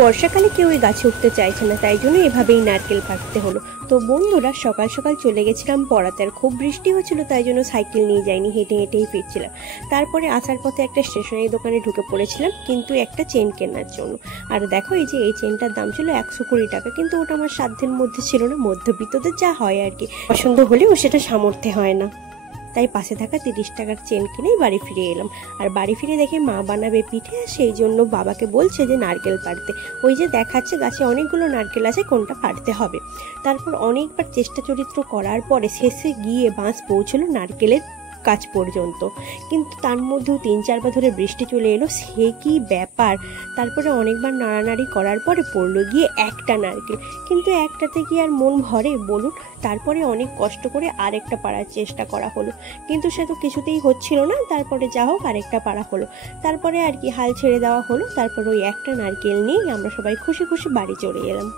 বর্ষাকালে কেউ এই গাছে উঠতে চাইছে না, তাই জন্য এভাবেই নারকেল কাটতে হলো। তো বন্ধুরা, সকাল সকাল চলে গেছিলাম পড়াতে, আর খুব বৃষ্টি হচ্ছিল, তাই জন্য সাইকেল নিয়ে যাইনি, হেঁটে হেঁটেই ফিরছিলাম। তারপরে আসার পথে একটা স্টেশনারি দোকানে ঢুকে পড়েছিলাম, কিন্তু একটা চেন কেনার জন্য। আর দেখো, এই যে এই চেনটার দাম ছিল 120 টাকা, কিন্তু ওটা আমার সাধ্যের মধ্যে ছিল না। মধ্যবিত্তদের যা হয় আর কি, পছন্দ হলেও সেটা সামর্থ্যে হয় না। তাই পাশে থাকা 30 টাকার চেন কিনেই বাড়ি ফিরে এলাম। আর বাড়ি ফিরে দেখে মা বানাবে পিঠে, সেই জন্য বাবাকে বলছে যে নারকেল পাড়তে। ওই যে দেখাচ্ছে গাছে অনেকগুলো নারকেল আছে, কোনটা পাড়তে হবে। তারপর অনেকবার চেষ্টা চরিত্র করার পরে শেষে গিয়ে বাঁশ পৌঁছলো নারকেলের কাছ পর্যন্ত, কিন্তু তার মধ্যেও 3-4 বার ধরে বৃষ্টি চলে এলো। সে কি ব্যাপার! তারপরে অনেকবার নাড়ানাড়ি করার পরে পড়লো গিয়ে একটা নারকেল, কিন্তু একটাতে কি আর মন ভরে বলুন। তারপরে অনেক কষ্ট করে আরেকটা পাড়ার চেষ্টা করা হলো, কিন্তু সে তো কিছুতেই হচ্ছিল না। তারপরে যা হোক আরেকটা পাড়া হলো, তারপরে আর কি হাল ছেড়ে দেওয়া হলো। তারপর ওই একটা নারকেল নিয়ে আমরা সবাই খুশি খুশি বাড়ি চলে এলাম।